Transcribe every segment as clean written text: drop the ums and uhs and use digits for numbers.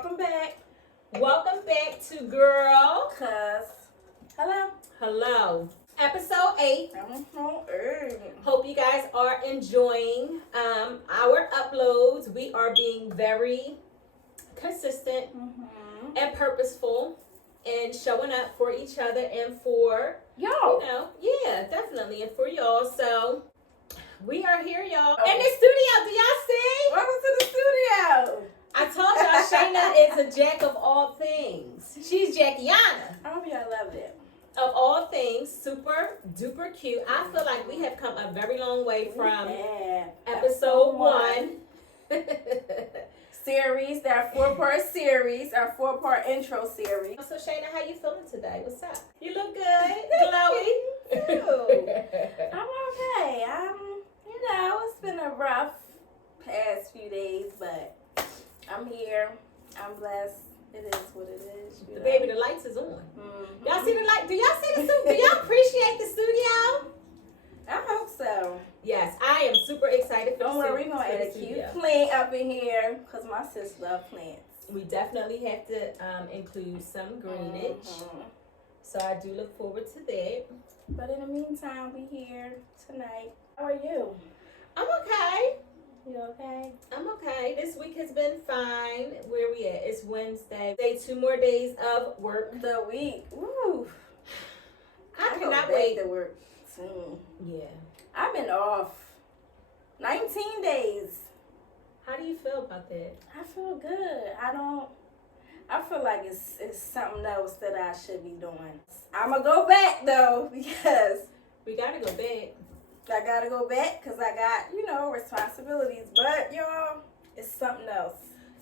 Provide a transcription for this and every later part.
Welcome back. Welcome back to Gurl. Hello. Hello. Episode 8. Hope you guys are enjoying our uploads. We are being very consistent and purposeful and showing up for each other and for y'all. Definitely, and for y'all. So we are here, y'all, in the studio. Do y'all see? Welcome to the studio. I told y'all Shayna is a jack of all things. She's Jackiana. I hope y'all love it. Of all things, super duper cute. I feel like we have come a very long way from episode 1. Series, our 4-part series, our 4-part intro series. So Shayna, how you feeling today? What's up? You look good, glowy. I'm okay. It's been a rough past few days, but I'm here. I'm blessed. It is what it is. Baby, the lights is on. Y'all see the light? Do y'all see the studio? Do y'all appreciate the studio? I hope so. Yes, I am super excited for Don't worry, we're going to add a cute plant up in here because my sis loves plants. We definitely have to include some greenage. So I do look forward to that. But in the meantime, we here tonight. How are you? I'm okay. You okay? I'm okay. This week has been fine. Where we at? It's Wednesday. 2 more days of work. The week. Woo. I cannot wait to work soon. Yeah. I've been off 19 days. How do you feel about that? I feel good. I feel like it's something else that I should be doing. I'm going to go back though because we got to go back. I got to go back because I got, responsibilities. But y'all, it's something else.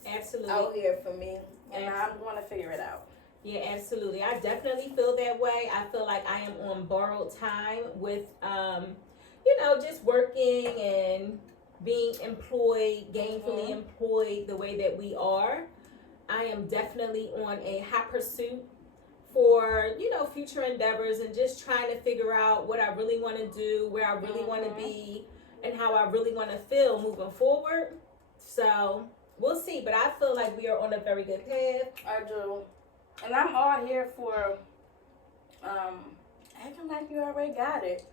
Absolutely. Out here for me. And I'm going to figure it out. Yeah, absolutely. I definitely feel that way. I feel like I am on borrowed time with, just working and being employed, gainfully employed the way that we are. I am definitely on a hot pursuit for, future endeavors and just trying to figure out what I really want to do, where I really want to be, and how I really want to feel moving forward. So we'll see. But I feel like we are on a very good path. I do. And I'm all here for acting like you already got it.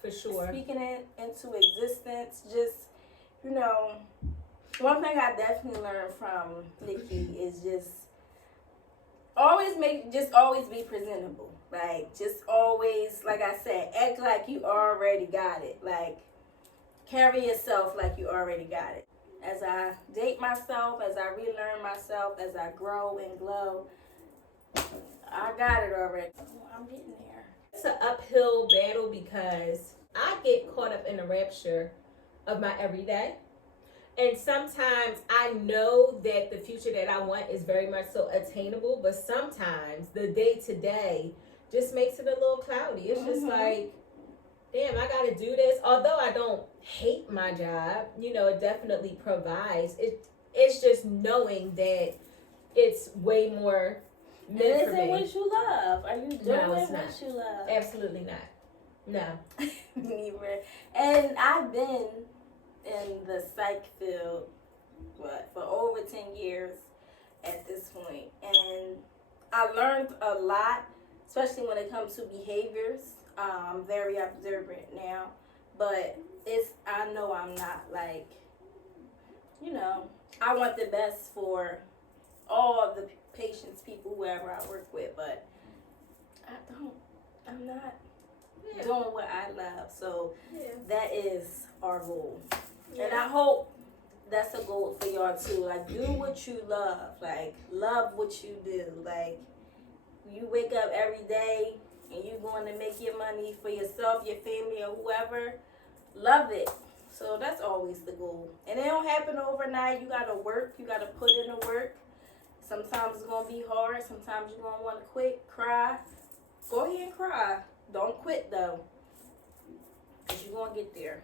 For sure. Speaking it into existence. Just, one thing I definitely learned from Nikki is just always be presentable. Like, just always, like I said, act like you already got it. Like, carry yourself like you already got it. As I date myself, as I relearn myself, as I grow and glow, I got it already. I'm getting there. It's an uphill battle because I get caught up in the rapture of my everyday. And sometimes I know that the future that I want is very much so attainable, but sometimes the day-to-day just makes it a little cloudy. It's just like, damn, I got to do this. Although I don't hate my job, it definitely provides. It's just knowing that it's way more meant for me. Is it what you love? Are you doing what you love? Absolutely not. No. Neither. And I've been in the psych field, for over 10 years at this point. And I learned a lot, especially when it comes to behaviors. I'm very observant now. But I know I'm not like, I want the best for all the patients, people, whoever I work with. But I'm not doing what I love. So that is our goal. And I hope that's a goal for y'all too. Like, do what you love. Like, love what you do. Like, you wake up every day and you going to make your money for yourself, your family, or whoever. Love it. So that's always the goal. And it don't happen overnight. You got to work. You got to put in the work. Sometimes it's going to be hard. Sometimes you're going to want to quit, cry. Go ahead and cry. Don't quit, though. Because you're going to get there.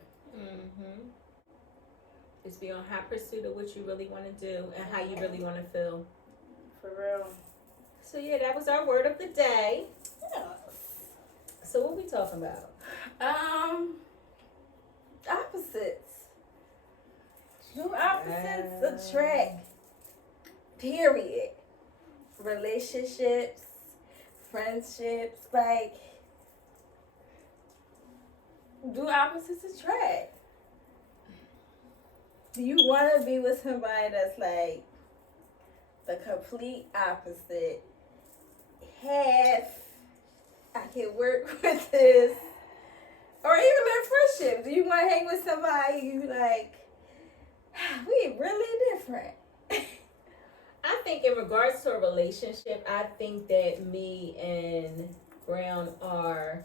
Just be on high pursuit of what you really want to do and how you really want to feel. For real. So, yeah, that was our word of the day. Yes. So, what we talking about? Opposites. Do opposites attract? Period. Relationships, friendships, like, do opposites attract? Do you want to be with somebody that's like the complete opposite? Half, I can work with this. Or even in friendship, do you want to hang with somebody you like, we really different? I think in regards to a relationship, I think that me and Brown are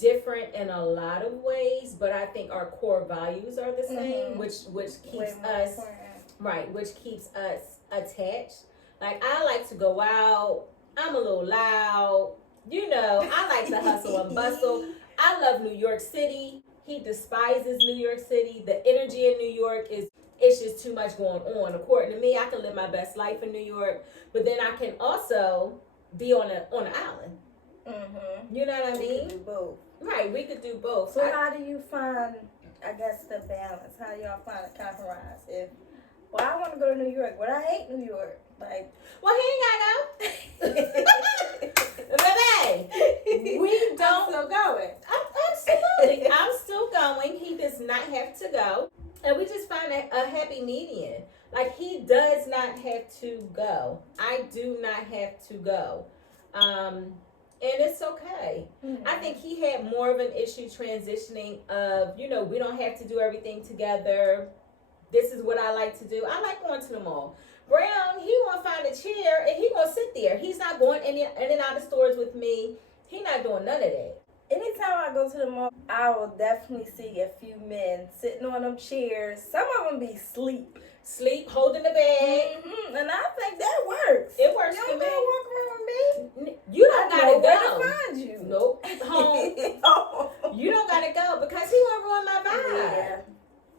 different in a lot of ways, but I think our core values are the same, which keeps us right, which keeps us attached. Like, I like to go out. I'm a little loud. I like to hustle and bustle. I love New York City. He despises New York City. The energy in New York is, it's just too much going on. According to me, I can live my best life in New York, but then I can also be on an island. Mm-hmm. You know what I mean? We could do both. Right, we could do both. So how do you find, I guess, the balance? How do y'all find a compromise? Well, I want to go to New York, but I hate New York. Like, well, he ain't got no. Baby, we don't. I'm still going. Absolutely, I'm still going. He does not have to go, and we just find a happy median. Like, he does not have to go. I do not have to go. And it's okay. Mm-hmm. I think he had more of an issue transitioning of, we don't have to do everything together. This is what I like to do. I like going to the mall. Brown, he want to find a chair and he going to sit there. He's not going in and out of stores with me. He not doing none of that. Anytime I go to the mall, I will definitely see a few men sitting on them chairs. Some of them be Sleep, holding the bag. Mm-hmm. And I think that works. It works for me. You don't walk around with me. You don't gotta go. Where to find you. Nope. Home. You don't gotta go because he won't ruin my vibe. Yeah.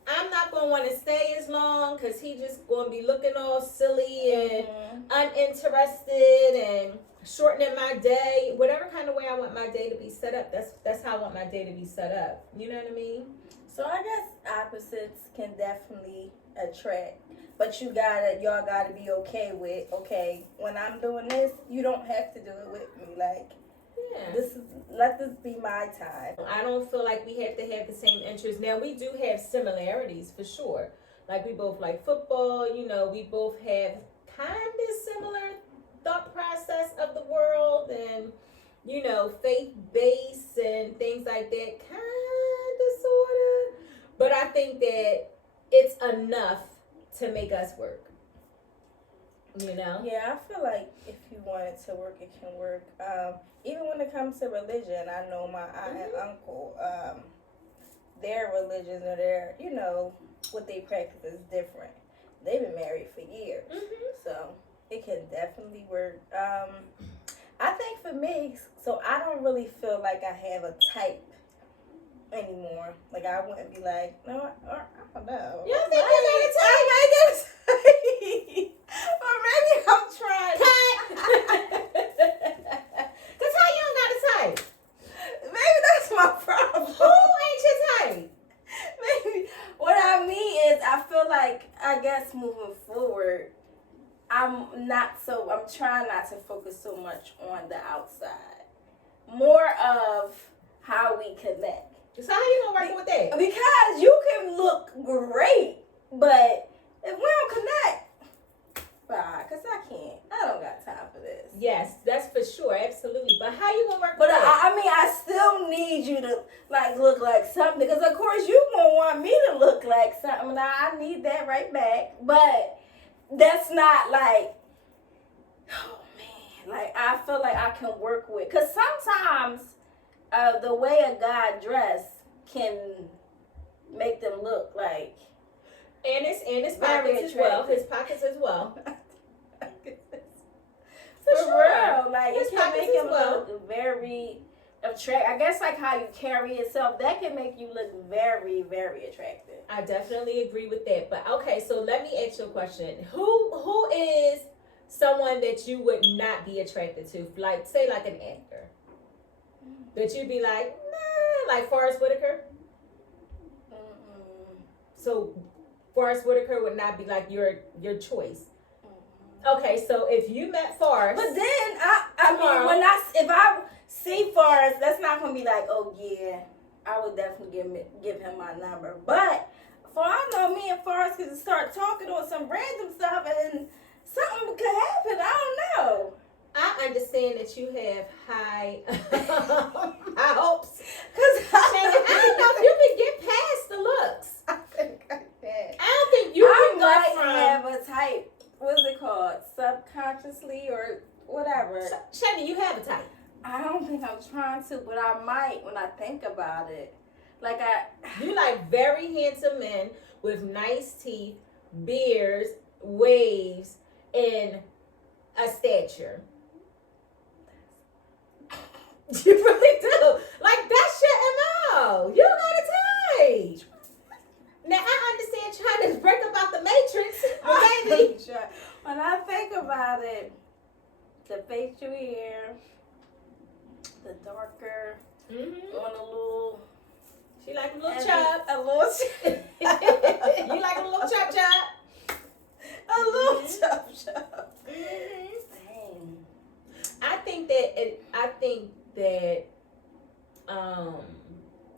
I'm not gonna want to stay as long because he just gonna be looking all silly and uninterested and shortening my day. Whatever kind of way I want my day to be set up, that's how I want my day to be set up. You know what I mean? So I guess opposites can definitely attract, but y'all gotta be okay with, when I'm doing this, you don't have to do it with me. Like, let this be my time. I don't feel like we have to have the same interests. Now, we do have similarities for sure. Like, we both like football. We both have kind of similar thought process of the world and, faith base and things like that. Kind of, sort of. But I think that it's enough to make us work. Yeah, I feel like if you want it to work, it can work. Even when it comes to religion, I know my aunt and uncle, their religions or their, what they practice is different. They've been married for years, so it can definitely work. I think for me, so I don't really feel like I have a type anymore. Like, I wouldn't be like, no, I don't know. You don't think you got a type? I might get a type. Or maybe I'm trying. Cause how you don't got a type? Maybe that's my problem. Who ain't your type? Maybe. What I mean is, I feel like, I guess moving forward, I'm trying not to focus so much on the outside. More of how we connect. So how you gonna work with that? Because you can look great, but if we don't connect, bye, because I don't got time for this. Yes, that's for sure, absolutely. But how you gonna work with that? But I still need you to look like something, because of course you gonna want me to look like something. Now I need that right back, but that's not like, oh man, like I feel like I can work with, because sometimes the way a guy dress can make them look like, and his pockets as well. His pockets as well. For real, like it can make him look very attractive. I guess like how you carry yourself, that can make you look very, very attractive. I definitely agree with that. But okay, so let me ask you a question. Who is someone that you would not be attracted to? Like, say, like an actor that you'd be like, nah, like Forrest Whitaker. So Forrest Whitaker would not be like your choice. Okay, so if you met Forrest, but then I mean, if I see Forrest, that's not gonna be like, oh yeah, I would definitely give him my number. But for all I know, me and Forrest could start talking on some random stuff, and something could happen. I don't know. I understand that you have high hopes. Cause I don't know if you can get past the looks. I think I can. I don't think you can might go from have a type. What's it called? Subconsciously or whatever. Shana, you have a type. I don't think I'm trying to, but I might when I think about it. Like you like very handsome men with nice teeth, beards, waves, and a stature. You really do. Like that's your MO. You got a type. Now I understand trying to break up out the matrix, but baby, when I think about it, the facial hair, the darker, on a little. She like a little chop. A little. You like a little chop chop. A little chop chop. Dang. I think that. I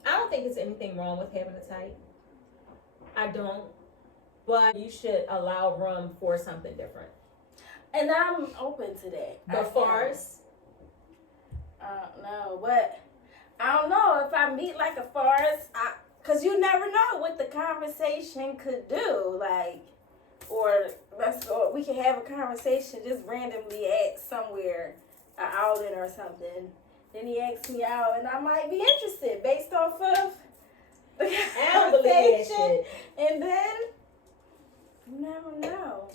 don't think there's anything wrong with having a type. I don't. But you should allow room for something different. And I'm open to that. But Forrest? I don't know. But I don't know if I meet like a Forrest, because you never know what the conversation could do. Like, or we can have a conversation just randomly at somewhere, an outing or something. Then he asks me out, and I might be interested based off of the conversation. And then you never know.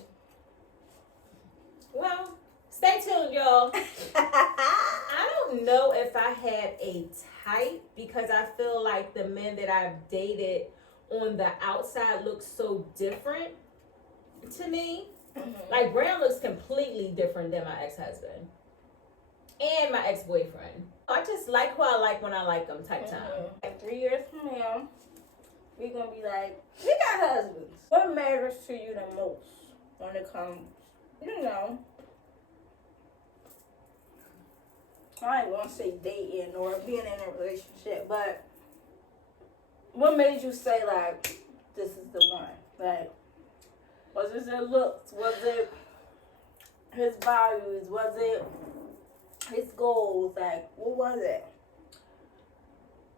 Well, stay tuned, y'all. I don't know if I have a type because I feel like the men that I've dated on the outside look so different to me. Like Brown looks completely different than my ex-husband and my ex-boyfriend. I just like who I like when I like them type time. And 3 years from now, we're going to be like, we got husbands. What matters to you the most when it comes, I ain't want to say dating or being in a relationship, but what made you say, like, this is the one? Like, was it his looks? Was it his values? Was it his goals? Like, what was it?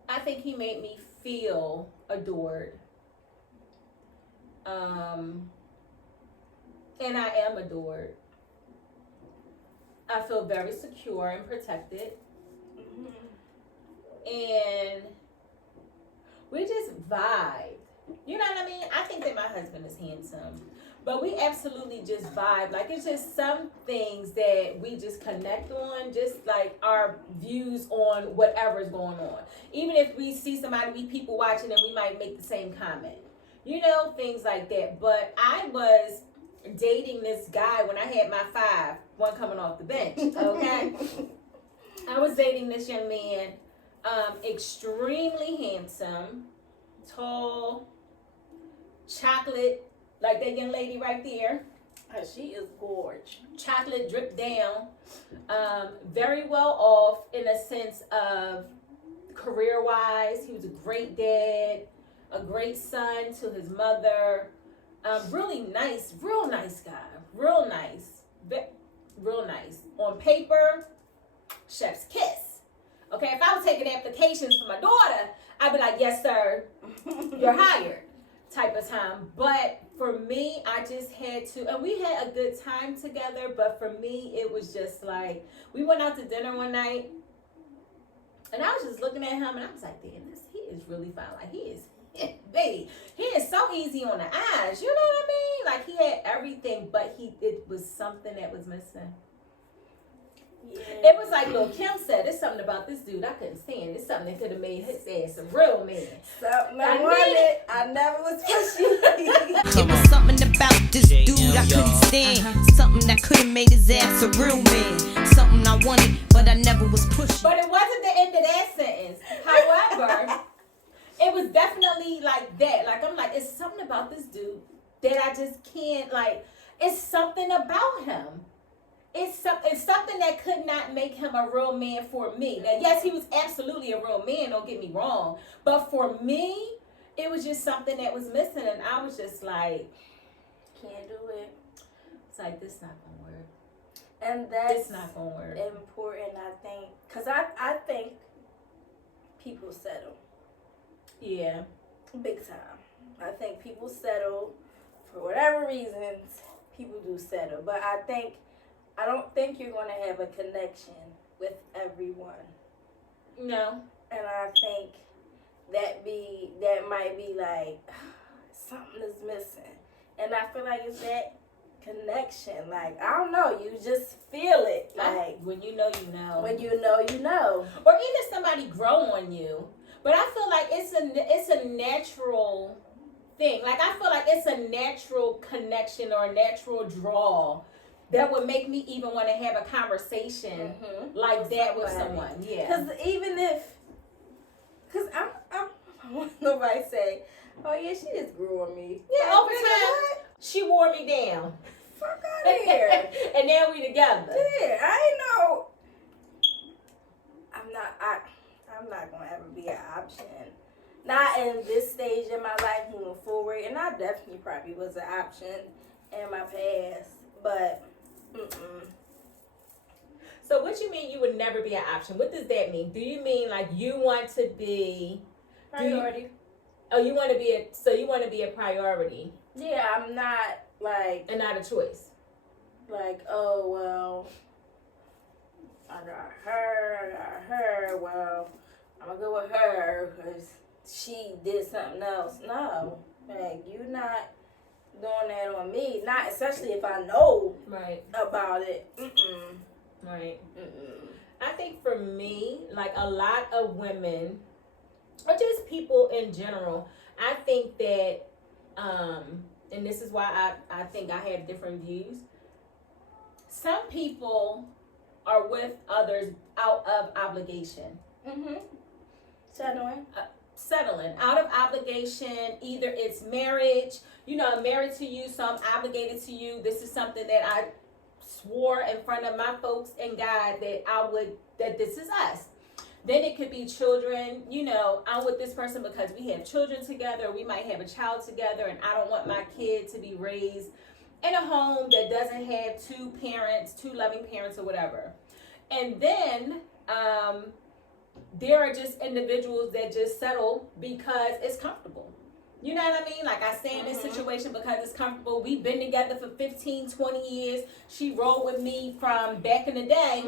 I think he made me feel adored. And I am adored. I feel very secure and protected. And we just vibe. You know what I mean? I think that my husband is handsome. But we absolutely just vibe. Like, it's just some things that we just connect on, just like our views on whatever's going on. Even if we see somebody, we people watching, and we might make the same comment. You know, things like that. But I was dating this guy when I had my 5, one coming off the bench, okay? I was dating this young man, extremely handsome, tall, chocolate, like that young lady right there. She is gorgeous. Chocolate drip down. Very well off in a sense of career-wise. He was a great dad, a great son to his mother. Really nice, real nice guy. Real nice. Real nice. On paper, chef's kiss. Okay, if I was taking applications for my daughter, I'd be like, yes, sir, you're hired type of time. But for me, I just had to, and we had a good time together, but for me, it was just like, we went out to dinner one night, and I was just looking at him, and I was like, damn, he is really fine. Like, he is, baby, he is so easy on the eyes. You know what I mean? Like, he had everything, but it was something that was missing. Yeah. It was like Lil' Kim said, it's something about this dude I couldn't stand. It's something that could have made his ass a real man. Something I wanted, I never was pushing. It was something about this dude I couldn't stand. Something that could have made his ass a real man. Something I wanted, but I never was pushing. But it wasn't the end of that sentence. However, it was definitely like that. Like, I'm like, it's something about this dude that I just can't, like, It's something about him. It's something that could not make him a real man for me. Now, yes, he was absolutely a real man, don't get me wrong. But for me, it was just something that was missing. And I was just like, can't do it. It's like, this not going to work. And that's not going to work. Important, I think. Because I think people settle. Yeah. Big time. I think people settle for whatever reasons. People do settle. But I don't think you're going to have a connection with everyone. No. And I think that might be like, something is missing. And I feel like it's that connection. Like, I don't know, you just feel it. Like, when you know, you know. When you know, you know. Or either somebody grow on you. But I feel like it's a natural thing. Like, I feel like it's a natural connection or a natural draw that would make me even want to have a conversation like that with someone. Yeah. Because I want nobody say, oh yeah, she just grew on me. Yeah, over time, she wore me down. Fuck out of here. And now we together. Yeah, I ain't know. I'm not gonna ever be an option. Not in this stage in my life moving forward. And I definitely probably was an option in my past. But So what you mean you would never be an option? What does that mean? Do you mean like you want to be priority? You want to be a priority? Yeah, I'm not like, and not a choice. Like, oh well, I got her. Well, I'm gonna go with her because she did something else. No, like you not doing that on me. Not especially if I know about it. Right. I think for me, like a lot of women, or just people in general, I think that, and this is why I think I have different views. Some people are with others out of obligation. Settling out of obligation. Either it's marriage, I'm married to you, so I'm obligated to you. This is something that I swore in front of my folks and God that this is us. Then it could be children. I'm with this person because we have children together. We might have a child together, and I don't want my kid to be raised in a home that doesn't have two loving parents or whatever. And then there are just individuals that just settle because it's comfortable. You know what I mean? Like I stay in this situation because it's comfortable. We've been together for 15, 20 years. She rolled with me from back in the day.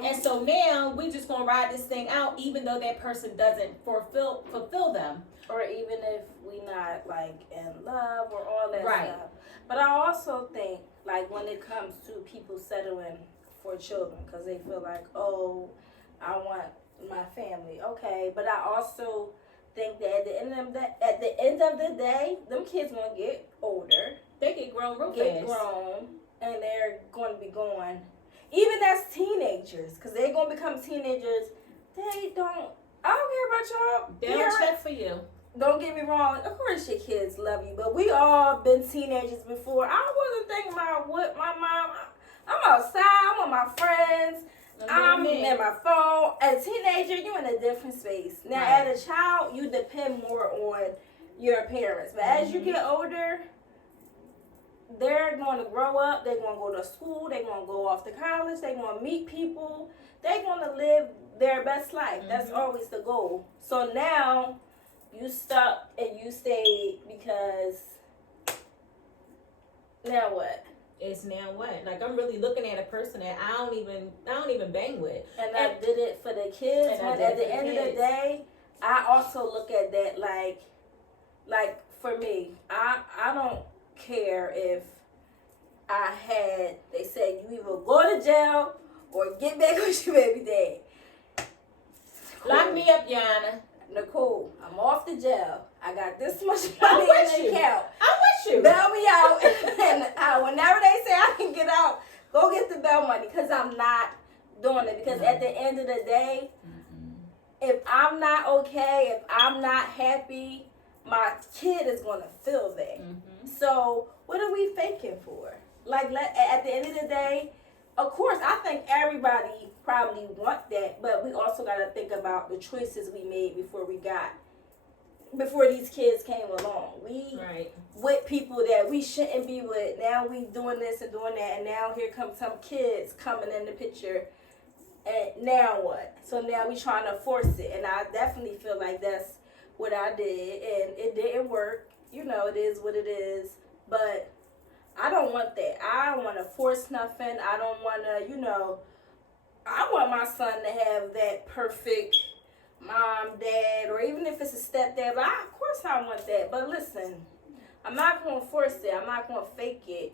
And so now we just going to ride this thing out even though that person doesn't fulfill them. Or even if we not like in love or all that stuff. But I also think like when it comes to people settling for children because they feel like, oh, I want my family. Okay, but I also think that at the end of the day, them kids gonna get older. They get grown real fast. And they're going to be going. Even as teenagers, because they're gonna become teenagers. I don't care about y'all. They don't check for you. Don't get me wrong. Of course, your kids love you, but we all been teenagers before. I wasn't thinking about what my mom. I'm outside. I'm with my friends. I'm in my phone. As a teenager, you're in a different space. Now, as a child, you depend more on your parents. But as you get older, they're going to grow up. They're going to go to school. They're going to go off to college. They're going to meet people. They're going to live their best life. That's always the goal. So now, you stuck and you stayed because now what? It's now what? Like I'm really looking at a person that I don't even bang with. And I did it for the kids. But at the end of the day, I also look at that like for me, I don't care if they said you either go to jail or get back with your baby dad. Lock me up, Yana. Nicole, I'm off the jail. I got this much money in the account. I'm with you. Bail me out. And whenever they say I can get out, go get the bail money. Because I'm not doing it. Because at the end of the day, if I'm not okay, if I'm not happy, my kid is going to feel that. So what are we faking for? Like, at the end of the day, of course, I think everybody probably want that, but we also got to think about the choices we made before these kids came along. We with people that we shouldn't be with. Now we doing this and doing that, and now here comes some kids coming in the picture. And now what? So now we trying to force it, and I definitely feel like that's what I did, and it didn't work. You know, it is what it is, but I don't want that. I don't want to force nothing. I don't want to, I want my son to have that perfect mom, dad, or even if it's a stepdad. But of course I want that. But listen, I'm not going to force it. I'm not going to fake it,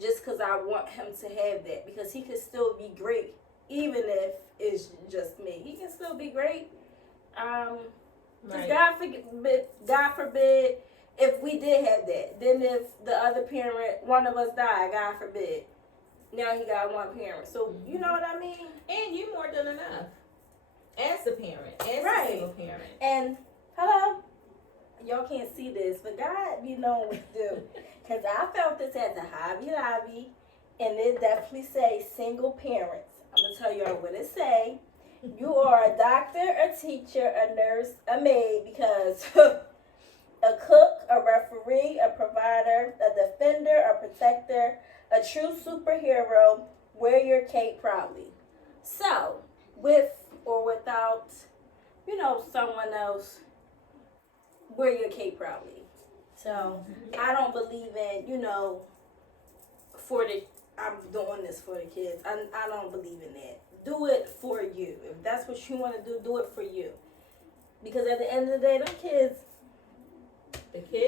just because I want him to have that. Because he can still be great, even if it's just me. He can still be great. Because God forbid, if we did have that, then if the other parent, one of us died, God forbid, now he got one parent. So, you know what I mean? And you more than enough. As a parent. As a single parent. And, hello? Y'all can't see this, but God be knowing what to do. Because I felt this at the Hobby Lobby, and it definitely say single parents. I'm going to tell y'all what it say. You are a doctor, a teacher, a nurse, a maid, because a cook, a referee, a provider, a defender, a protector, a true superhero, wear your cape proudly. So, with or without, someone else, wear your cape proudly. So, I don't believe in, I'm doing this for the kids. I don't believe in that. Do it for you. If that's what you want to do it for you. Because at the end of the day, the kids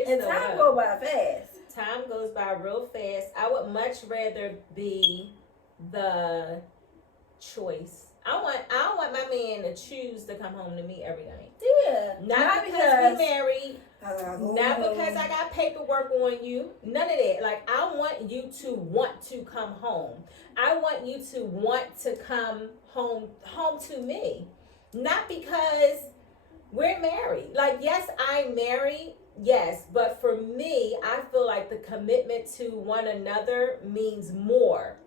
and time go by fast. Time goes by real fast. I would much rather be the choice. I want my man to choose to come home to me every night. Yeah. Not because we married. Not because I got paperwork on you. None of that. Like, I want you to want to come home. I want you to want to come home to me. Not because we're married. Like, yes, I'm married. Yes, but for me, I feel like the commitment to one another means more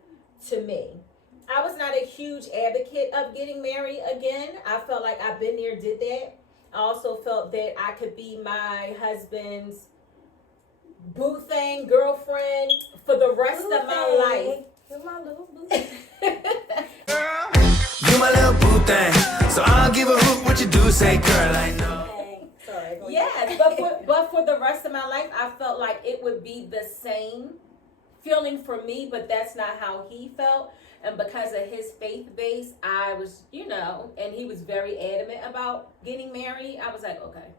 to me. I was not a huge advocate of getting married again. I felt like I've been there, did that. I also felt that I could be my husband's boo thing, girlfriend for the rest of my life. You're my little boo thing. You my little boo thing. So I'll give a hoot what you do, say, girl, I know. Yes, but for the rest of my life, I felt like it would be the same feeling for me, but that's not how he felt. And because of his faith base, I was, and he was very adamant about getting married. I was like, okay,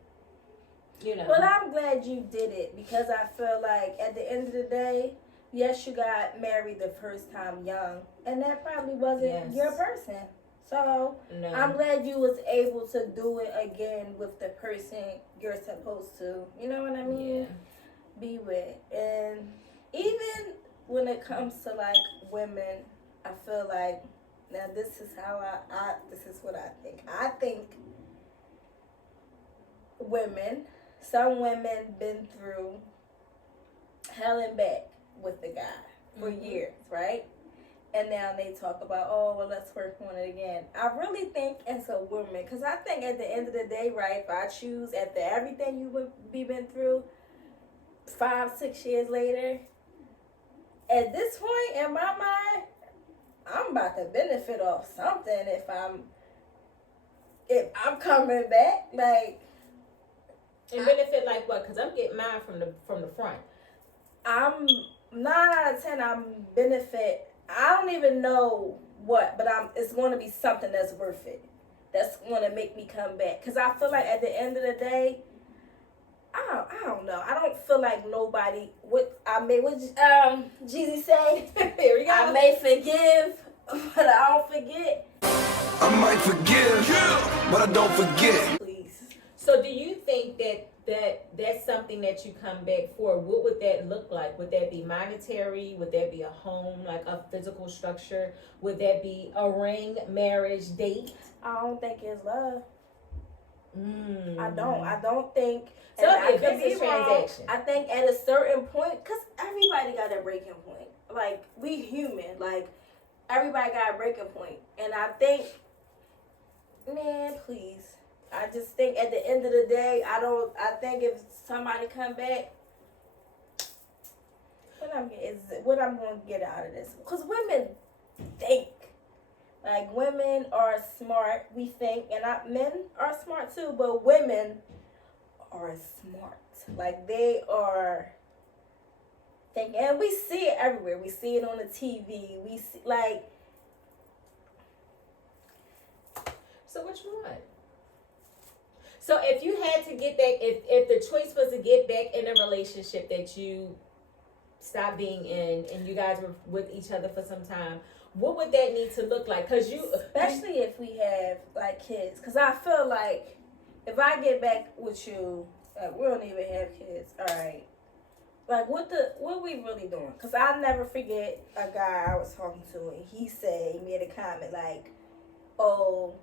Well, I'm glad you did it, because I feel like at the end of the day, yes, you got married the first time young, and that probably wasn't your person. So no. I'm glad you was able to do it again with the person you're supposed to. You know what I mean? Yeah. Be with. And even when it comes to like women, I feel like, now this is how this is what I think. I think some women been through hell and back with the guy for years, right? And now they talk about, let's work on it again. I really think as a woman, because I think at the end of the day, right, if I choose after everything you would be been through, 5-6 years later, at this point in my mind, I'm about to benefit off something if I'm coming back, like. And benefit like what? Because I'm getting mine from the front. I'm 9 out of 10. I'm benefit. I don't even know what, but it's going to be something that's worth it. That's going to make me come back. Because I feel like at the end of the day, I don't know. I don't feel like nobody. What Jeezy say? Here we go. I may forgive, but I don't forget. I might forgive, but I don't forget. Please. So do you think that's something that you come back for? What would that look like? Would that be monetary? Would that be a home, like a physical structure? Would that be a ring, marriage, date? I don't think it's love. I don't think. So And it'd be a business transaction. I think at a certain point, because everybody got a breaking point. Like, we human. Like, everybody got a breaking point. And I think, man, please. I just think at the end of the day, I think if somebody come back, what I'm going to get out of this. Because women think. Like, women are smart, we think, and men are smart too, but women are smart. Like, they are thinking, and we see it everywhere. We see it on the TV. We see, like. So what you want? So if you had to get back, if the choice was to get back in a relationship that you stopped being in and you guys were with each other for some time, what would that need to look like? Because especially if we have, like, kids. Because I feel like if I get back with you, like, we don't even have kids, all right. Like, what we really doing? Because I'll never forget a guy I was talking to, and he made a comment like, oh,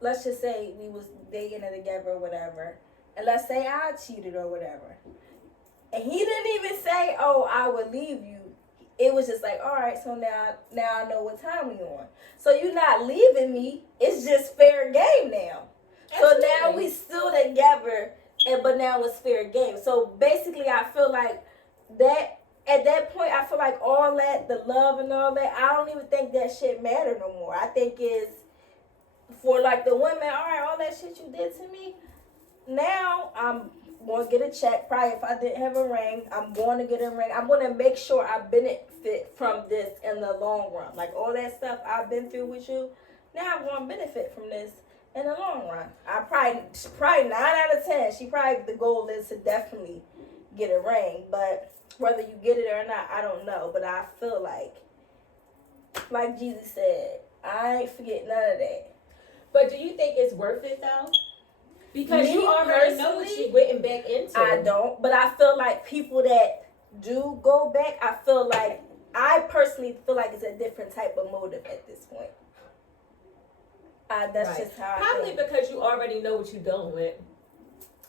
let's just say we was dating it together or whatever, and let's say I cheated or whatever. And he didn't even say, oh, I would leave you. It was just like, all right, so now I know what time we on. So you're not leaving me. It's just fair game now. Absolutely. So now we still together, but now it's fair game. So basically, I feel like that at that point, I feel like all that, the love and all that, I don't even think that shit matter no more. I think it's for, like, the women, all right, all that shit you did to me, now I'm going to get a check. Probably if I didn't have a ring, I'm going to get a ring. I'm going to make sure I benefit from this in the long run. Like, all that stuff I've been through with you, now I'm going to benefit from this in the long run. I probably 9 out of 10, the goal is to definitely get a ring. But whether you get it or not, I don't know. But I feel like Jesus said, I ain't forget none of that. But do you think it's worth it, though? Because you already know what you went back into. I don't, but I feel like people that do go back, I personally feel like it's a different type of motive at this point. That's just how Probably I think. because you already know what you're dealing with.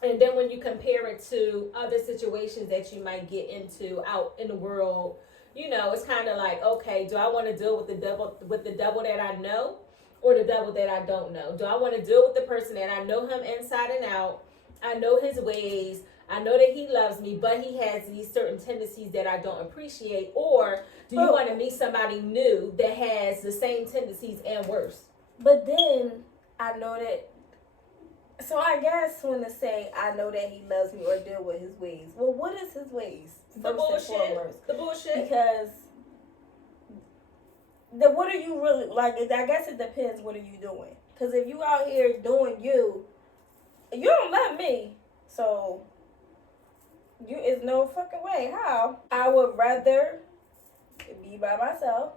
And then when you compare it to other situations that you might get into out in the world, it's kind of like, okay, do I want to deal with the devil that I know? Or the devil that I don't know? Do I want to deal with the person that I know him inside and out? I know his ways. I know that he loves me, but he has these certain tendencies that I don't appreciate. Or do you want to meet somebody new that has the same tendencies and worse? But then I know that. So I guess when to say I know that he loves me or deal with his ways. Well, what is his ways? The bullshit. The bullshit. Because. What are you really, like, I guess it depends what are you doing. Because if you out here doing you don't love me. So, it's no fucking way. How? I would rather be by myself.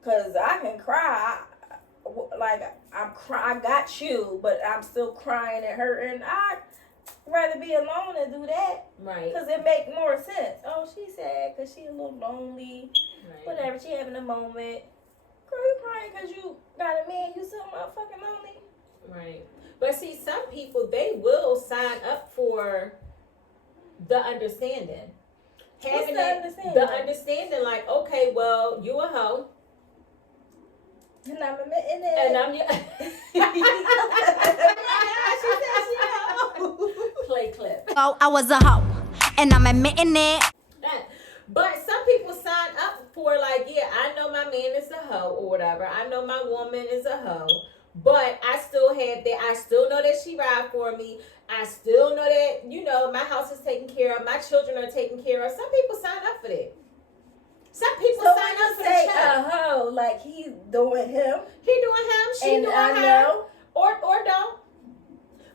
Because I can cry. Like, I got you, but I'm still crying and hurting. I'd rather be alone and do that. Right. Because it make more sense. Oh, she's sad because she's a little lonely. Right. Whatever, she having a moment. Girl, you crying because you got a man, you so motherfucking lonely. Right. But see, some people, they will sign up for the understanding. What's the understanding? The understanding, like, okay, well, you a hoe. And I'm admitting it. And I'm your... She said she a hoe. Play clip. Oh, I was a hoe, and I'm admitting it. But some people sign up for, like, yeah, I know my man is a hoe or whatever. I know my woman is a hoe. But I still have that. I still know that she ride for me. I still know that, my house is taken care of. My children are taken care of. Some people sign up for that. Some people sign up for the check. So hoe, like he's doing him. He doing him. She and doing I her. Know. Or don't.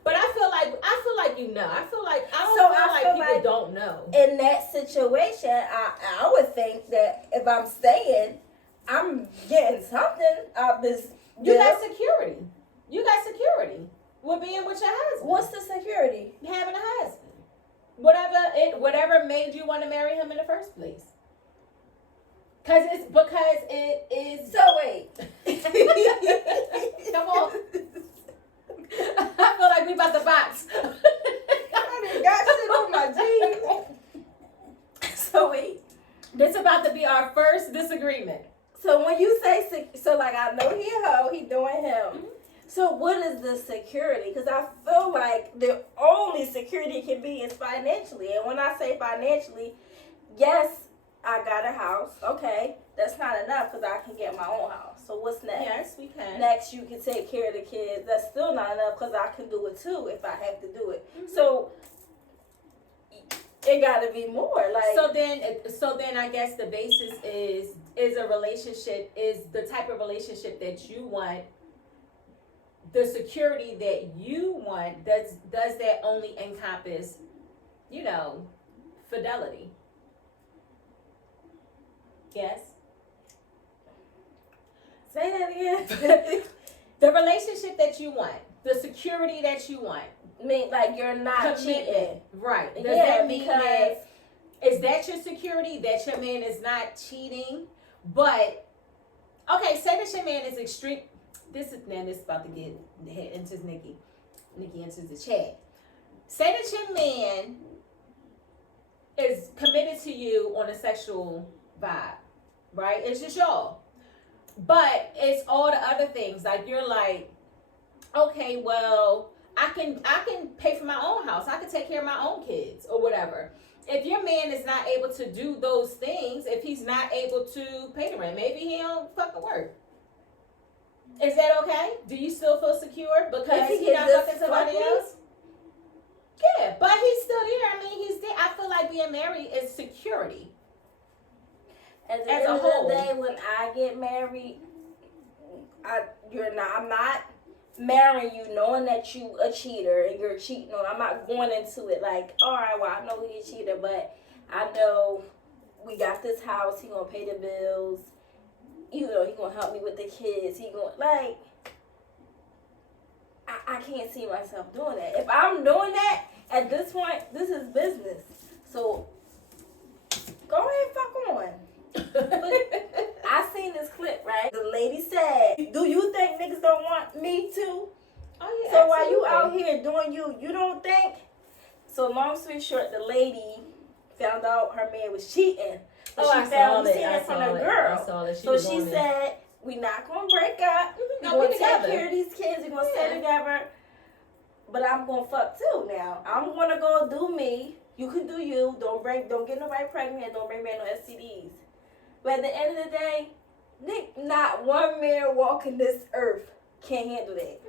But I feel like I don't feel like people don't know. In that situation, I would think that if I'm staying, I'm getting something out of this. You got security. You got security with being with your husband. What's the security? Having a husband. Whatever made you want to marry him in the first place. Because it is. So wait. Come on. I feel like we about to box. I done got shit on my jeans. So wait. This about to be our first disagreement. So when you say, so like I know he a hoe, he doing him. So what is the security? Because I feel like the only security can be is financially. And when I say financially, yes, I got a house. Okay, that's not enough because I can get my own house. So what's next? Yes, we can. Next, you can take care of the kids. That's still not enough because I can do it too if I have to do it. So it got to be more. Like so then I guess the basis is a relationship, is the type of relationship that you want. The security that you want, does that only encompass, fidelity? Yes. Say that again. The relationship that you want, the security that you want. Mean like you're not cheating. Right. Does Yeah, that mean that, is that your security, that your man is not cheating? But, okay, say that your man is extreme. This is about to get into Nikki. Nikki enters the chat. Say that your man is committed to you on a sexual vibe, right? It's just y'all. But it's all the other things. Like you're like, okay, well, I can pay for my own house. I can take care of my own kids or whatever. If your man is not able to do those things, if he's not able to pay the rent, maybe he don't fucking work. Is that okay? Do you still feel secure because he's not fucking somebody else? Yeah, but he's still there. I mean, he's there. I feel like being married is security. At the end of the day, when I get married, I'm not marrying you knowing that you a cheater and you're cheating on. I'm not going into it like, all right, well, I know he's a cheater, but I know we got this house. He gonna pay the bills. He gonna help me with the kids. He gonna like. I can't see myself doing that. If I'm doing that at this point, this is business. So go ahead, fuck on. But I seen this clip, right? The lady said, "Do you think niggas don't want me too?" Oh yeah. So while you out here doing you don't think? So long story short, the lady found out her man was cheating. But she found it from a girl. So she said, "We not gonna break up. We gonna take care of these kids. We gonna stay together. But I'm gonna fuck too now. I'm gonna go do me. You can do you. Don't get nobody pregnant. Don't bring back no STDs." But at the end of the day, not one man walking this earth can handle that.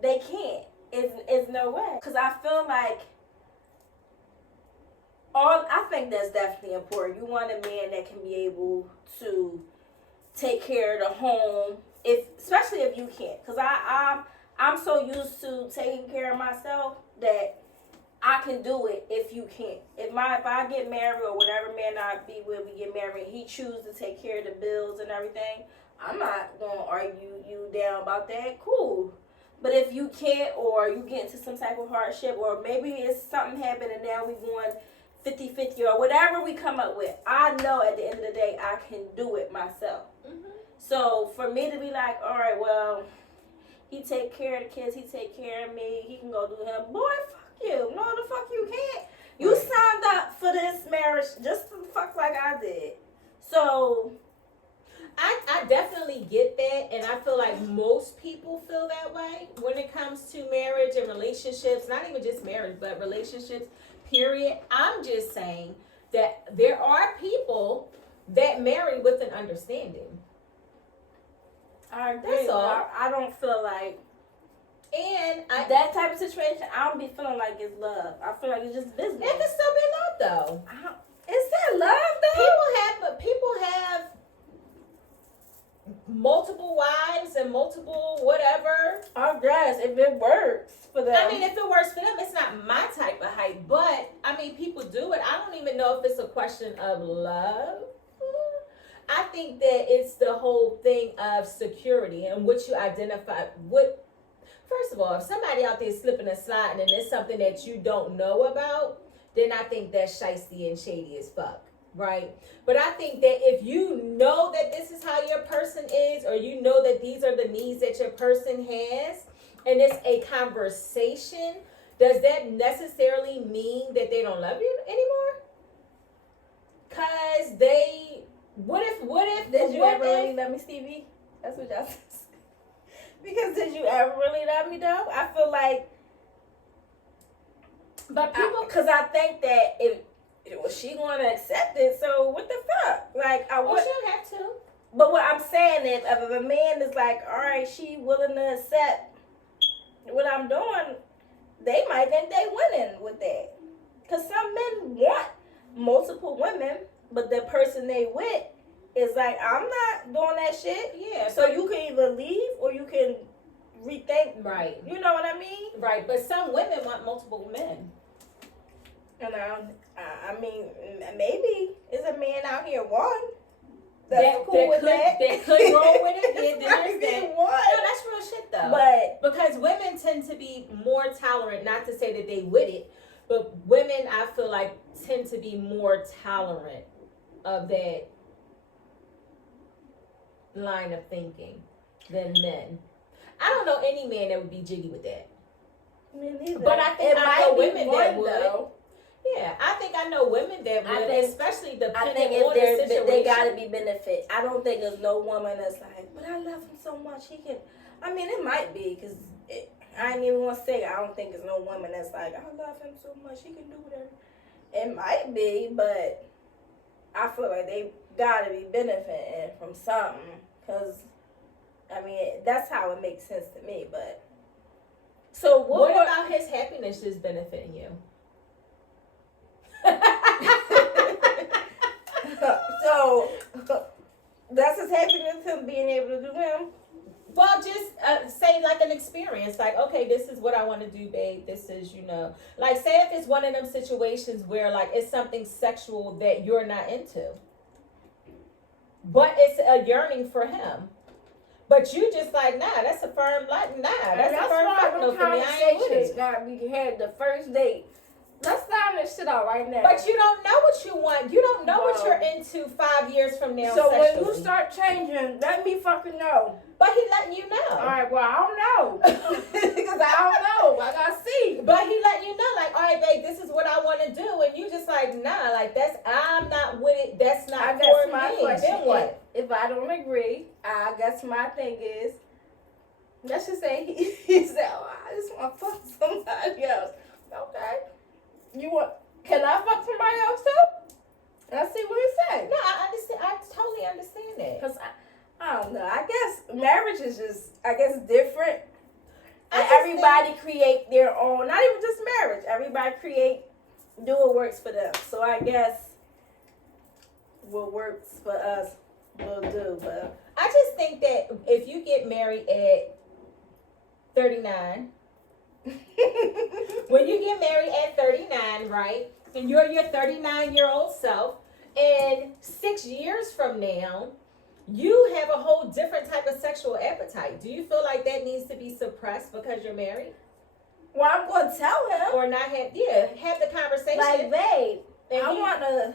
They can't. It's no way. Cause I feel like I think that's definitely important. You want a man that can be able to take care of the home, especially if you can't. Cause I'm so used to taking care of myself that I can do it if you can't. If I get married or whatever man I be with, we get married, he choose to take care of the bills and everything, I'm not gonna argue you down about that. Cool. But if you can't, or you get into some type of hardship, or maybe it's something happened and now we going 50-50 or whatever we come up with, I know at the end of the day I can do it myself. So for me to be like, all right, well, he take care of the kids, he take care of me, he can go do him. Boy, fuck you. No, the fuck you can't. You signed up for this marriage just to fuck like I did. So I definitely get that, and I feel like most people feel that way when it comes to marriage and relationships. Not even just marriage, but relationships, period. I'm just saying that there are people that marry with an understanding. I agree. That's all. I don't feel like, and that type of situation, I don't be feeling like it's love. I feel like it's just business. It can still be love, though. Is that love, though? People have multiple wives and multiple whatever. I guess if it works for them. I mean, if it works for them, it's not my type of hype. But I mean, people do it. I don't even know if it's a question of love. I think that it's the whole thing of security and what you identify. First of all, if somebody out there is slipping and sliding and it's something that you don't know about, then I think that's shiesty and shady as fuck, right? But I think that if you know that this is how your person is, or you know that these are the needs that your person has, and it's a conversation, does that necessarily mean that they don't love you anymore? Cause what if Did you ever really love me, Stevie? That's what y'all said. Because did you ever really love me though? I feel like, but people, because I think that if she gonna accept it, so what the fuck? Like I well, would. she don't have to. But what I'm saying is, if a man is like, all right, she willing to accept what I'm doing, they might think they winning with that. Because some men want multiple women, but the person they with is like, I'm not doing that shit. Yeah. So you can either leave or you can rethink. Right. You know what I mean? Right. But some women want multiple men. And I mean, maybe is a man out here one. That could roll with it. Yeah, there's that. One. No, that's real shit though. But because women tend to be more tolerant, not to say that they with it, but women, I feel like, tend to be more tolerant of that line of thinking than men. I don't know any man that would be jiggy with that. me neither. But I think I know women that would. Though. Yeah, I think I know women that would, especially I think depending on the situation. they gotta be benefit. I don't think there's no woman that's like, but I love him so much. He can. I mean, it might be because I ain't even want to say I don't think there's no woman that's like, I love him so much. He can do whatever. It might be, but I feel like they gotta be benefiting from something because I mean that's how it makes sense to me. But so what about his happiness is benefiting you? So that's his happiness, him being able to do him. Well, just say like an experience, like, okay, this is what I want to do, babe. This is, like, say if it's one of them situations where like it's something sexual that you're not into, but it's a yearning for him. But you just like, nah, that's a firm like, nah, that's a firm fuck no for me. I ain't with it. Gotta be had the first date. Let's sign this shit out right now. But you don't know what you want. You don't know what you're into 5 years from now. So sexually. when you start changing, let me fucking know. But he letting you know. All right, well, I don't know. Because I don't know. I gotta see. But he letting you know, like, all right, babe, this is what I want to do. And you just like, nah, like, I'm not with it. That's not I for guess me. my question, Then what? If I don't agree, I guess my thing is, let's just say he said, oh, I just want to fuck somebody else. Okay. Can I fuck somebody else too? Let's see what he say. No, I understand. I totally understand that. Because I don't know. I guess marriage is just, different. And everybody create their own, not even just marriage. Everybody do what works for them. So I guess what works for us will do. But I just think that if you get married at 39, when you get married at 39, right, and you're your 39-year-old self, and 6 years from now, you have a whole different type of sexual appetite. Do you feel like that needs to be suppressed because you're married? Well, I'm going to tell him. Or not have the conversation. Like, babe, and I want to.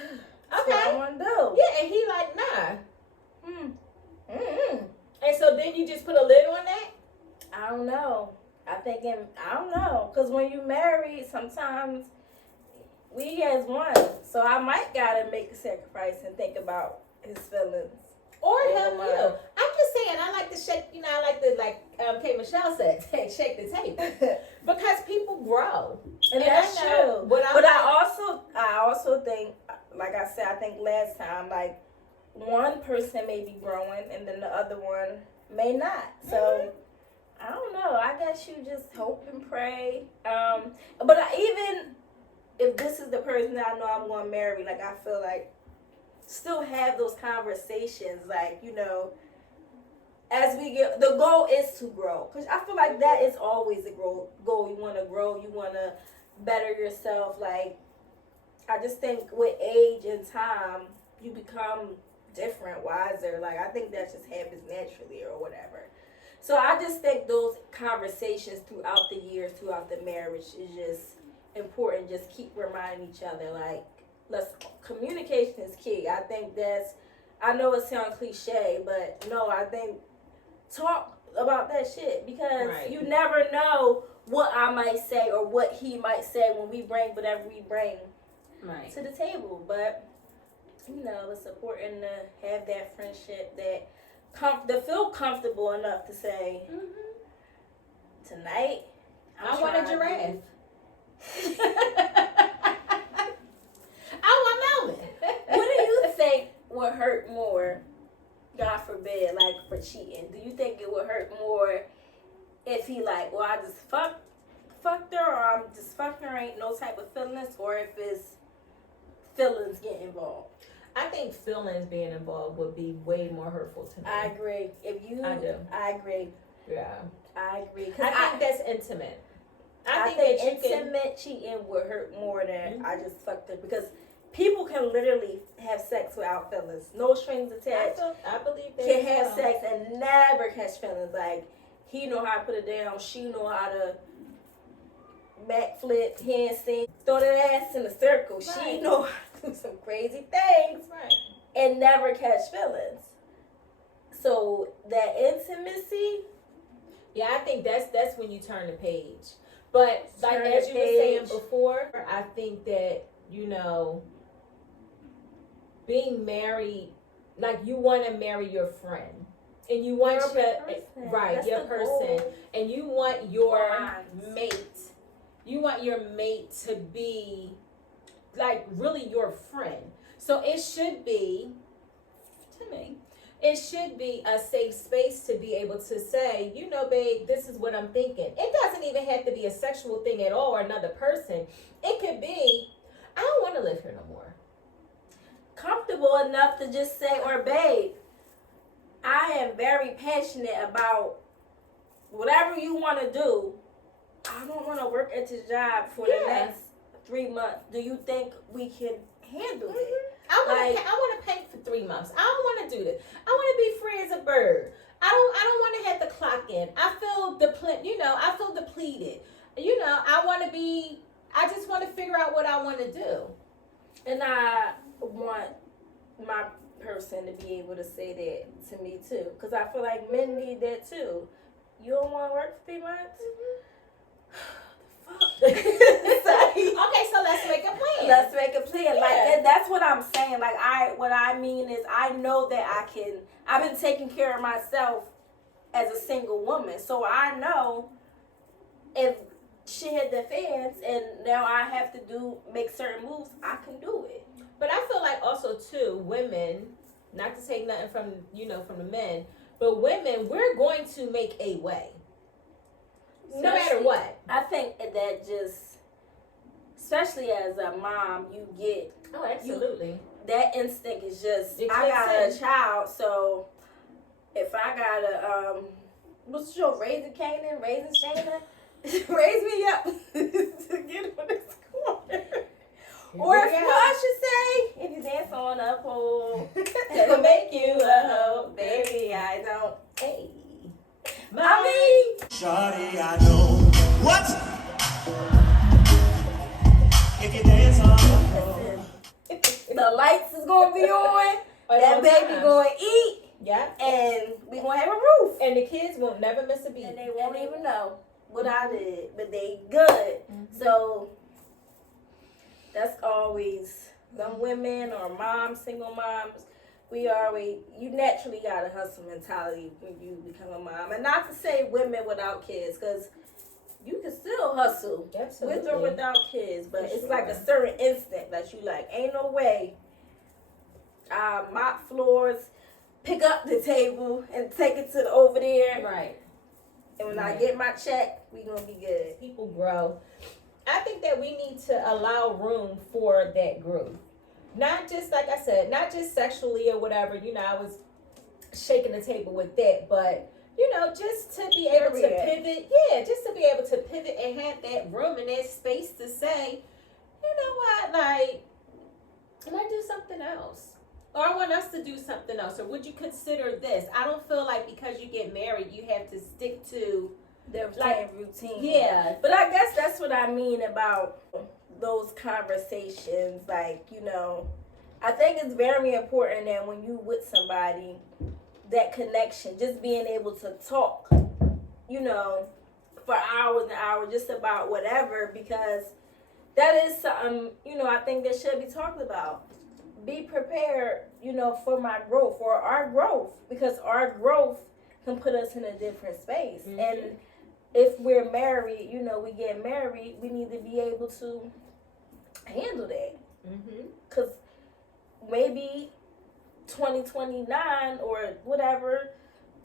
Okay. What I want to do. Yeah, and he like, nah. Mm-hmm. And so then you just put a lid on that? I don't know. I don't know. Because when you married, sometimes we as one. So I might got to make a sacrifice and think about his feelings. Or him, you. I'm just saying, I like to shake, I like to, like K. Michelle said, shake the tape. Because people grow. And that's true. But I also think, like I said, I think last time, like, one person may be growing and then the other one may not. So, I don't know. I guess you just hope and pray. But even if this is the person that I know I'm going to marry, like, I feel like still have those conversations, like, as we get, the goal is to grow. Because I feel like that is always a goal. You want to grow. You want to better yourself. Like, I just think with age and time, you become different, wiser. Like, I think that just happens naturally or whatever. So I just think those conversations throughout the years, throughout the marriage is just important. Just keep reminding each other, like, communication is key. I think I know it sounds cliche, but no, I think about that shit because Right. you never know what I might say or what he might say when we bring whatever we bring Right. to the table. But you know, it's important to have that friendship that to feel comfortable enough to say, tonight I want a giraffe. I want Melvin. What do you think would hurt more? God forbid, like for cheating. Do you think it would hurt more if he like, well, I just fucked her, or I'm just fucking her, ain't no type of feelings, or if it's feelings get involved? I think feelings being involved would be way more hurtful to me. I agree. I do. I agree. Yeah. I agree. I think that's intimate. I think intimate cheating would hurt more than I just fucked her, because people can literally have sex without feelings, no strings attached. I believe that. Can have sex and never catch feelings. Like, he know how to put it down, she know how to backflip, handstand, throw that ass in a circle. Right. She know how to do some crazy things, right, and never catch feelings. So that intimacy. Yeah, I think that's when you turn the page. But like as you were saying before, I think that, you know, being married, like you want to marry your friend, and you want your person, and you want your mate. You want your mate to be like really your friend. So it should be, to me, it should be a safe space to be able to say, you know, babe, this is what I'm thinking. It doesn't even have to be a sexual thing at all or another person. It could be, I don't want to live here no more. Comfortable enough to just say, or babe, I am very passionate about whatever you want to do. I don't want to work at this job for the next 3 months. Do you think we can handle it? I want to paint for 3 months. I don't want to do this. I want to be free as a bird. I don't want to have to clock in. I feel depleted. You know, I just want to figure out what I want to do. And I want my person to be able to say that to me too, because I feel like men need that too. You don't want to work for 3 months? Okay, so let's make a plan. Let's make a plan. Yeah. Like that's what I'm saying. Like what I mean is, I know that I've been taking care of myself as a single woman, so I know if shit hit the fans and now I have to make certain moves, I can do it. But I feel like also too, women, not to take nothing from the men, but women, we're going to make a way. No matter what. I think that just, especially as a mom, you get. Oh, absolutely. That instinct is just, I got a child, so if I got a, what's your Raising Canaan, Raising Shana? Raise me up to get on this corner. Or if I should say, if you dance on a pole, it'll make you a hoe, baby, I don't. Hey. Shawty, I know what? If you dance on the lights is gonna be on, that baby gonna eat, and we gonna have a roof, and the kids won't never miss a beat, and they won't even know what I did, but they good. Mm-hmm. So that's always some women or moms, single moms. You naturally got a hustle mentality when you become a mom. And not to say women without kids, because you can still hustle with or without kids. But it's like a certain instinct that you like, ain't no way I mop floors, pick up the table, and take it to over there. Right. And when I get my check, we going to be good. People grow. I think that we need to allow room for that growth. Not just, like I said, not just sexually or whatever, you know, I was shaking the table with that, but, you know, just to be able to pivot, just to be able to pivot and have that room and that space to say, you know what, like, can I do something else? Or I want us to do something else, or would you consider this? I don't feel like because you get married, you have to stick to the routine. Yeah. But I guess that's what I mean about those conversations. Like, you know, I think it's very important that when you with somebody, that connection, just being able to talk you know, for hours and hours just about whatever, because that is something, you know, I think that should be talked about. Be prepared, you know, for my growth, for our growth, because our growth can put us in a different space. Mm-hmm. And if we're married, you know, we get married, we need to be able to handle that. Because maybe 2029 or whatever,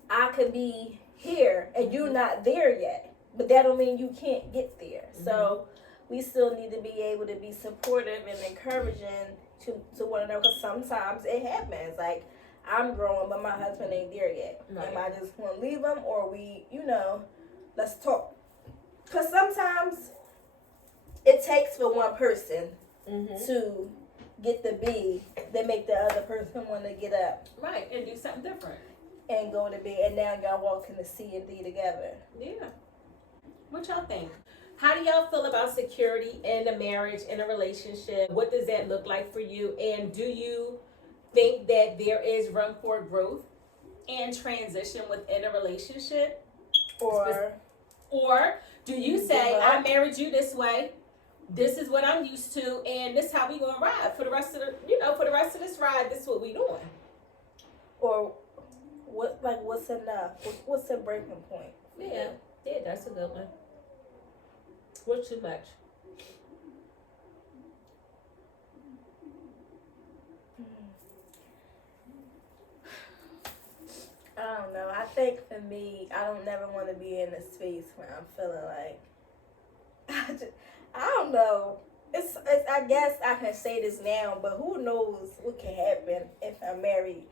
I could be here and you're not there yet. But that don't mean you can't get there. So we still need to be able to be supportive and encouraging to one another, because sometimes it happens. Like, I'm growing, but my husband ain't there yet. Right. Am I just going to leave him, or we, you know, let's talk? Because sometimes it takes for one person to get the B that make the other person want to get up. Right, and do something different. And go to bed, and now y'all walk in the C and D together. Yeah. What y'all think? How do y'all feel about security in a marriage, in a relationship? What does that look like for you? And do you think that there is room for growth and transition within a relationship? Or do you say, I married you this way, this is what I'm used to, and this is how we gonna ride for the rest of the, you know, for the rest of this ride, this is what we doing? Or what's enough? What's the breaking point? Yeah, that's a good one. What's too much? I don't know. I think for me, I don't never want to be in a space where I'm feeling like I don't know. It's I guess I can say this now, but who knows what can happen if I'm married?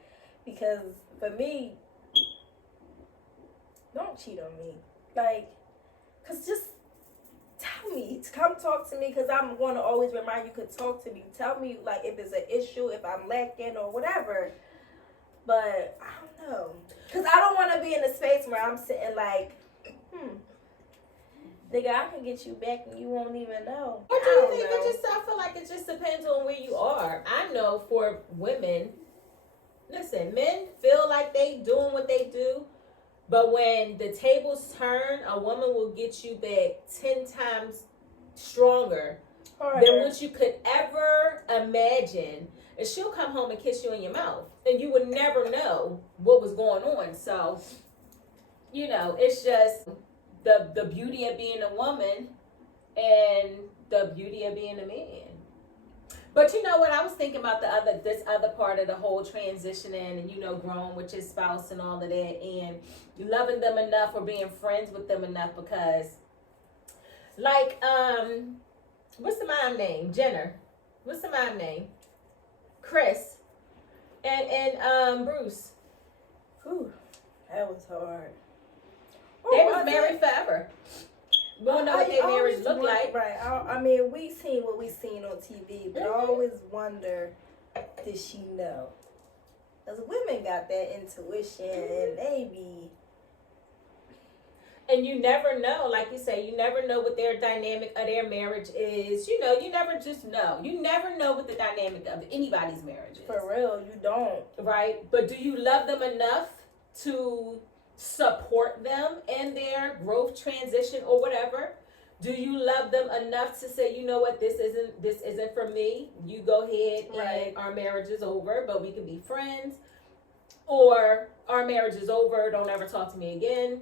Because for me, don't cheat on me. Like, cause just tell me, come talk to me, because I'm going to always remind you could talk to me. Tell me, like, if it's an issue, if I'm lacking or whatever. But I don't know, because I don't want to be in a space where I'm sitting like, nigga, I can get you back and you won't even know. What do you think? I feel like it just depends on where you are. I know for women, listen, men feel like they doing what they do, but when the tables turn, a woman will get you back 10 times stronger than what you could ever imagine. And she'll come home and kiss you in your mouth, and you would never know what was going on. So, you know, it's just the beauty of being a woman and the beauty of being a man. But you know what? I was thinking about this other part of the whole transitioning and, you know, growing with your spouse and all of that, and loving them enough or being friends with them enough, because, like, what's the mom name? Jenner. What's the mom name? Chris. And Bruce. Whew, that was hard. They was married forever. We don't know what their marriage looked like. Right. I mean, we seen what we seen on TV, but I always wonder, did she know? Because women got that intuition, and they be. And you never know, like you say, you never know what their dynamic of their marriage is. You know, you never just know. You never know what the dynamic of anybody's marriage is. For real, you don't. Right? But do you love them enough to support them in their growth, transition, or whatever? Do you love them enough to say, you know what, this isn't for me. You go ahead and our marriage is over, but we can be friends. Or our marriage is over, don't ever talk to me again.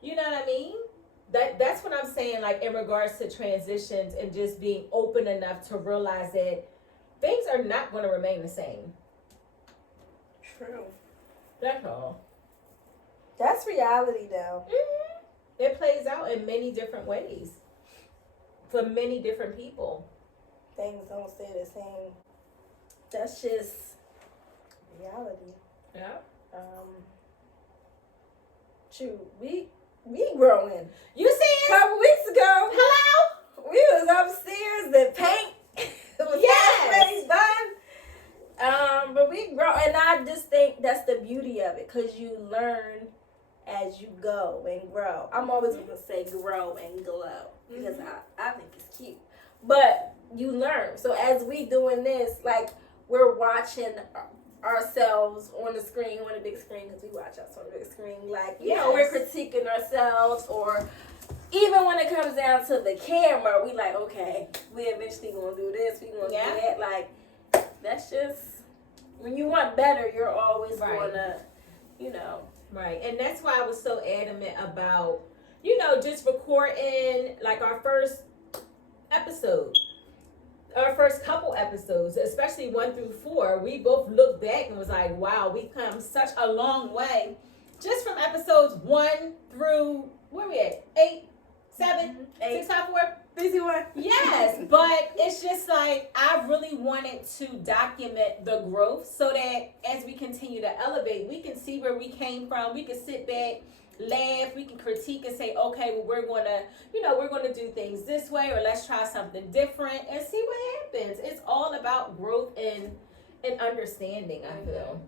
You know what I mean? That's what I'm saying, like, in regards to transitions and just being open enough to realize that things are not going to remain the same. True. That's all. That's reality, though. Mm-hmm. It plays out in many different ways for many different people. Things don't stay the same. That's just reality. Yeah. Shoot, we growing. You see A couple weeks ago, hello? we was upstairs. The paint was halfway done. But we grow, and I just think that's the beauty of it, because you learn as you go and grow. I'm always going to say grow and glow, because I think it's cute. But you learn. So as we doing this, like, we're watching ourselves on the screen, on the big screen, because we watch us on the big screen. Like, you know, Yes. we're critiquing ourselves, or even when it comes down to the camera, we like, okay, we eventually gonna do this, we gonna do that. Like, that's just, when you want better, you're always gonna, you know. Right, and that's why I was so adamant about, you know, just recording like our first episode. Our first couple episodes, especially 1 through 4, we both looked back and was like, wow, we've come such a long way. Just from episodes 1 through, where we at? 8, 7, 6, 5, 4? 3, 2, 1. Yes, but it's just like, I really wanted to document the growth so that as we continue to elevate, we can see where we came from. We can sit back, laugh, we can critique and say, okay, well, we're gonna do things this way, or let's try something different and see what happens. It's all about growth and understanding, I feel.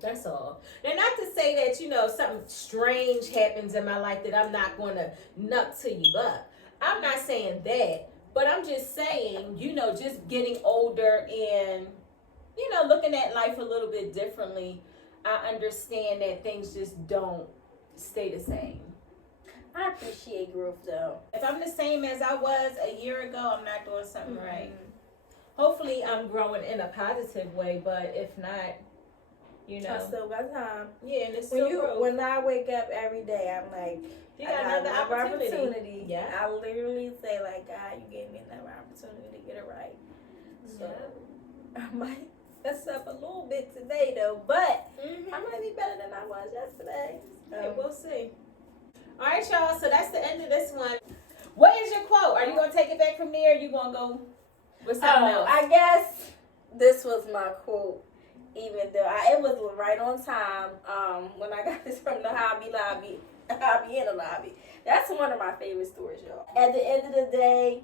That's all. Now, not to say that, you know, something strange happens in my life that I'm not gonna nut to you up. I'm not saying that, but I'm just saying, you know, just getting older and, you know, looking at life a little bit differently, I understand that things just don't stay the same. I appreciate growth, though. If I'm the same as I was a year ago, I'm not doing something right. Hopefully, I'm growing in a positive way, but if not, you know. I still got time. Yeah, and it's still growth. When I wake up every day, I'm like, You got another opportunity. Yeah. I literally say, like, God, you gave me another opportunity to get it right. So, I might mess up a little bit today, though, but I might be better than I was yesterday. Yeah, we'll see. All right, y'all, so that's the end of this one. What is your quote? Are you going to take it back from there, or are you going to go with something else? I guess this was my quote, even though it was right on time when I got this from the Hobby Lobby. Hobby in the Lobby. That's one of my favorite stories, y'all. At the end of the day,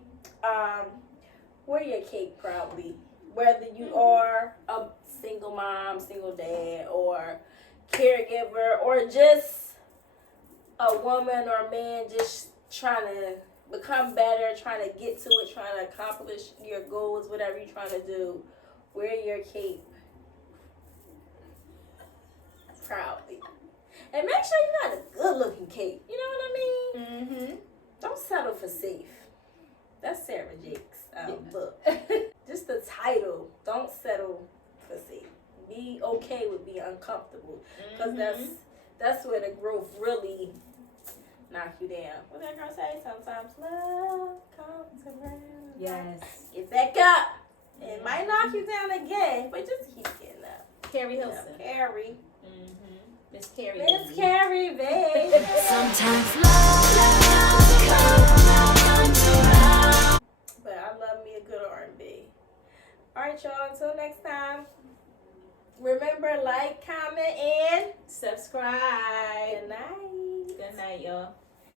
wear your cake proudly. Whether you are a single mom, single dad, or caregiver, or just a woman or a man just trying to become better, trying to get to it, trying to accomplish your goals, whatever you're trying to do, wear your cape proudly. And make sure you got a good looking cape. You know what I mean? Don't settle for safe. That's Sarah Jake's book. Just the title. Don't settle for safe. Be okay with being uncomfortable. Because that's where the growth really knock you down. What that girl say? Sometimes love comes around. Yes. Get back up. It might knock you down again, but just keep getting up. Carrie Hilson. Carrie. Miss Carrie. Miss Carrie, babe. Sometimes love comes around. But I love me a good R&B. Alright, y'all. Until next time. Remember, like, comment, and Subscribe. good night. Good night, y'all.